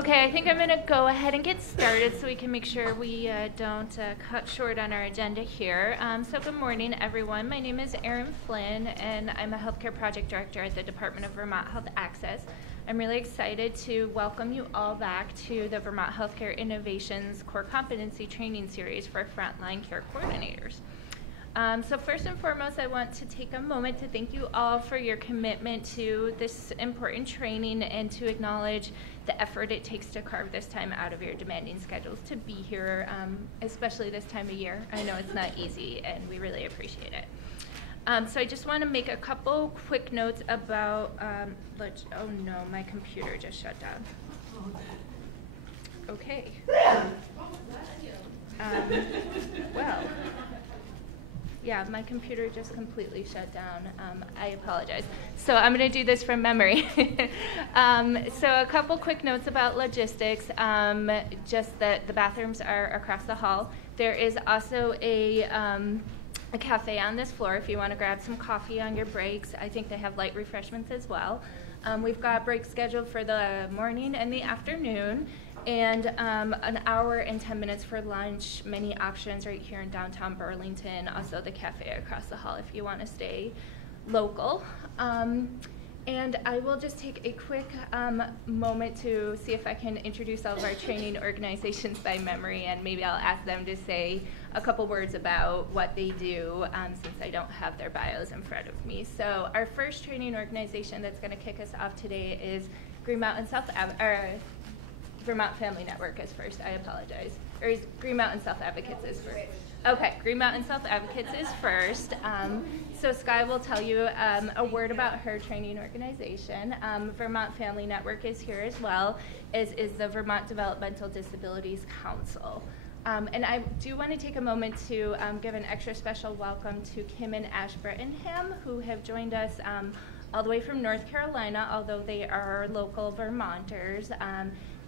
Okay, I think I'm going to go ahead and get started so we can make sure we don't cut short on our agenda here. So good morning, everyone. My name is Erin Flynn, and I'm a Healthcare Project Director at the Department of Vermont Health Access. I'm really excited to welcome you all back to the Vermont Healthcare Innovations Core Competency Training Series for Frontline Care Coordinators. So first and foremost, I want to take a moment to thank you all for your commitment to this important training and to acknowledge the effort it takes to carve this time out of your demanding schedules to be here, especially this time of year. I know it's not easy, and we really appreciate it. So I just want to make a couple quick notes about, oh no, my computer just shut down. Okay. Well. Yeah, my computer just completely shut down. I apologize. So I'm going to do this from memory. So a couple quick notes about logistics. Just that the bathrooms are across the hall. There is also a cafe on this floor if you want to grab some coffee on your breaks. I think they have light refreshments as well. We've got breaks scheduled for the morning and the afternoon, and an hour and 10 minutes for lunch. Many options right here in downtown Burlington. Also the cafe across the hall if you want to stay local. And I will just take a quick moment to see if I can introduce all of our training organizations by memory, and maybe I'll ask them to say a couple words about what they do since I don't have their bios in front of me. So our first training organization that's going to kick us off today is Green Mountain Vermont Family Network is first, I apologize. Or is Green Mountain Self Advocates is first? Okay, Green Mountain Self Advocates is first. So Sky will tell you a word about her training organization. Vermont Family Network is here as well, as is the Vermont Developmental Disabilities Council. And I do want to take a moment to give an extra special welcome to Kim and Ash Brittenham, who have joined us all the way from North Carolina, although they are local Vermonters.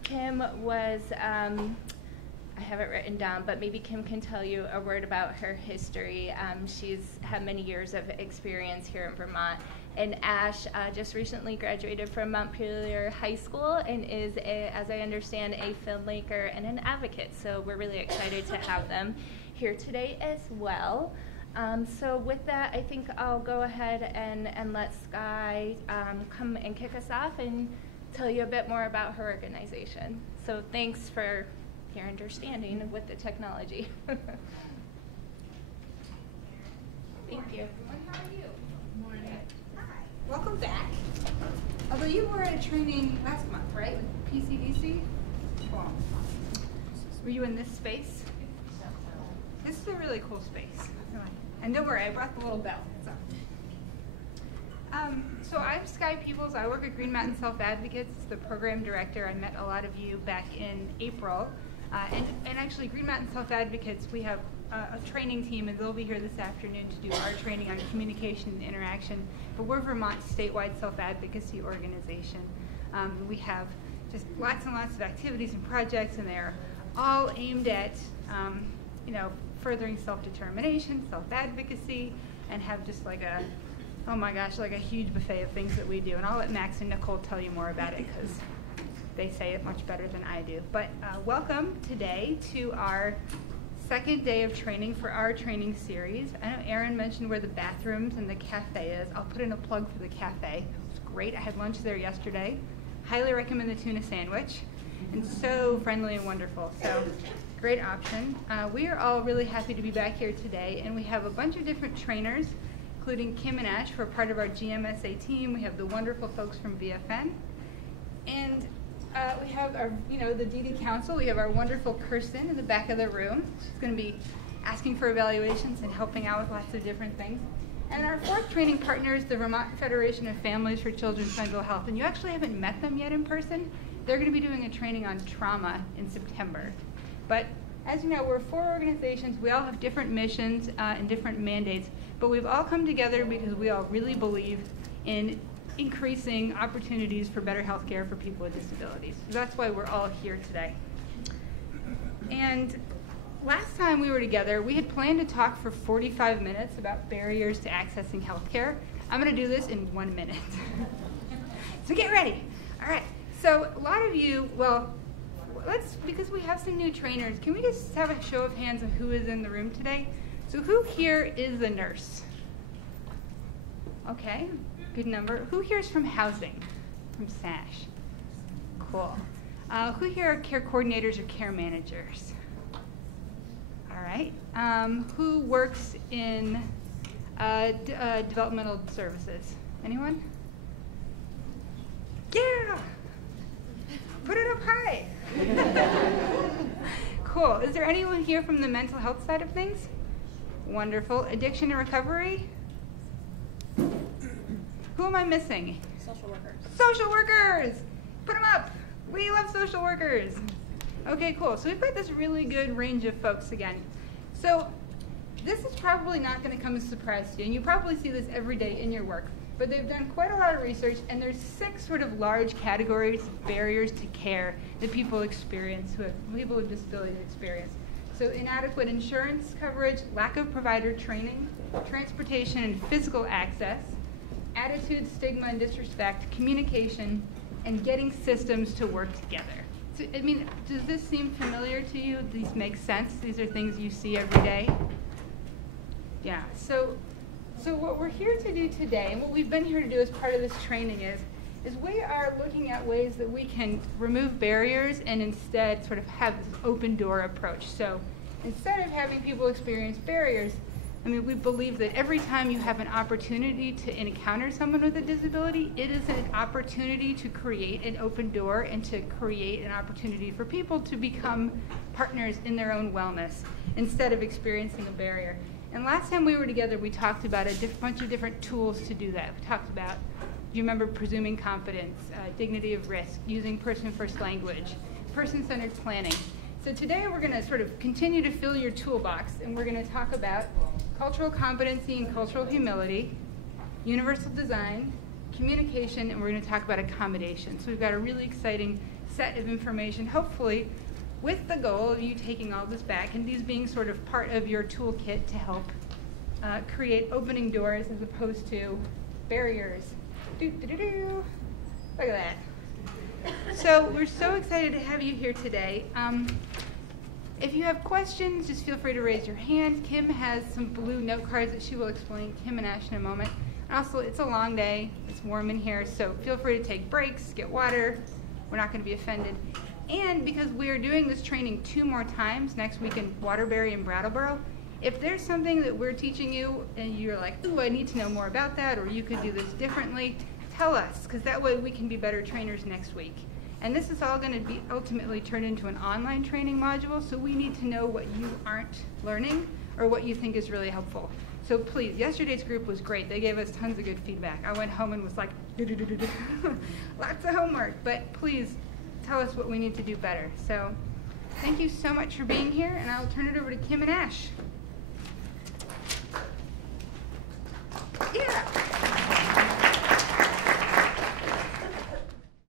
Kim was, I have it written down, but maybe Kim can tell you a word about her history. She's had many years of experience here in Vermont. And Ash just recently graduated from Montpelier High School and is, as I understand, a filmmaker and an advocate. So we're really excited to have them here today as well. So with that, I think I'll go ahead and let Sky come and kick us off and tell you a bit more about her organization. So thanks for your understanding with the technology. Thank you. How are you? Good morning. Hi. Welcome back. Although you were at a training last month, right, with PCDC? Cool. Were you in this space? This is a really cool space. And don't worry, I brought the little bell. So I'm Sky Peoples. I work at Green Mountain Self Advocates, the program director. I met a lot of you back in April. And actually, Green Mountain Self Advocates, we have a training team, and they'll be here this afternoon to do our training on communication and interaction. But we're Vermont's statewide self-advocacy organization. We have just lots and lots of activities and projects, and they're all aimed at furthering self-determination, self-advocacy, and have just like a, oh my gosh, like a huge buffet of things that we do. And I'll let Max and Nicole tell you more about it because they say it much better than I do. But welcome today to our second day of training for our training series. I know Erin mentioned where the bathrooms and the cafe is. I'll put in a plug for the cafe. It's great. I had lunch there yesterday. Highly recommend the tuna sandwich. And so friendly and wonderful. So great option. We are all really happy to be back here today, and we have a bunch of different trainers, including Kim and Ash, who are part of our GMSA team. We have the wonderful folks from VFN. And we have our, the DD Council. We have our wonderful Kirsten in the back of the room. She's going to be asking for evaluations and helping out with lots of different things. And our fourth training partner is the Vermont Federation of Families for Children's Mental Health. And you actually haven't met them yet in person. They're going to be doing a training on trauma in September. But as you know, we're 4 organizations. We all have different missions and different mandates. But we've all come together because we all really believe in increasing opportunities for better health care for people with disabilities. So that's why we're all here today. And last time we were together, we had planned to talk for 45 minutes about barriers to accessing health care. I'm going to do this in 1 minute. So get ready. All right. So a lot of you, well, because we have some new trainers, can we just have a show of hands of who is in the room today? So who here is a nurse? Okay, good number. Who here is from housing, from SASH? Cool. Who here are care coordinators or care managers? All right. Who works in developmental services? Anyone? Yeah! Put it up high. Cool. Is there anyone here from the mental health side of things? Wonderful. Addiction and recovery? Who am I missing? Social workers. Social workers! Put them up! We love social workers. Okay, cool. So we've got this really good range of folks again. So this is probably not going to come as a surprise to you, and you probably see this every day in your work. But they've done quite a lot of research, and there's 6 sort of large categories of barriers to care that people experience, people with disabilities experience. So inadequate insurance coverage, lack of provider training, transportation and physical access, attitude, stigma, and disrespect, communication, and getting systems to work together. So, I mean, does this seem familiar to you? These make sense? These are things you see every day? Yeah, so what we're here to do today, and what we've been here to do as part of this training is we are looking at ways that we can remove barriers and instead sort of have this open door approach. So instead of having people experience barriers, I mean, we believe that every time you have an opportunity to encounter someone with a disability, it is an opportunity to create an open door and to create an opportunity for people to become partners in their own wellness instead of experiencing a barrier. And last time we were together, we talked about a bunch of different tools to do that. We talked about, do you remember presuming competence, dignity of risk, using person-first language, person-centered planning. So today we're going to sort of continue to fill your toolbox, and we're going to talk about cultural competency and cultural humility, universal design, communication, and we're going to talk about accommodation. So we've got a really exciting set of information, hopefully with the goal of you taking all this back and these being sort of part of your toolkit to help create opening doors as opposed to barriers. Look at that. So we're so excited to have you here today. If you have questions, just feel free to raise your hand. Kim has some blue note cards that she will explain, Kim and Ash, in a moment. And also, it's a long day. It's warm in here, so feel free to take breaks, get water. We're not going to be offended. And because we are doing this training 2 more times next week in Waterbury and Brattleboro, if there's something that we're teaching you and you're like, ooh, I need to know more about that, or you could do this differently, tell us, because that way we can be better trainers next week. And this is all going to be ultimately turned into an online training module, so we need to know what you aren't learning or what you think is really helpful. So please, yesterday's group was great. They gave us tons of good feedback. I went home and was like, lots of homework, but please tell us what we need to do better. So thank you so much for being here, and I'll turn it over to Kim and Ash.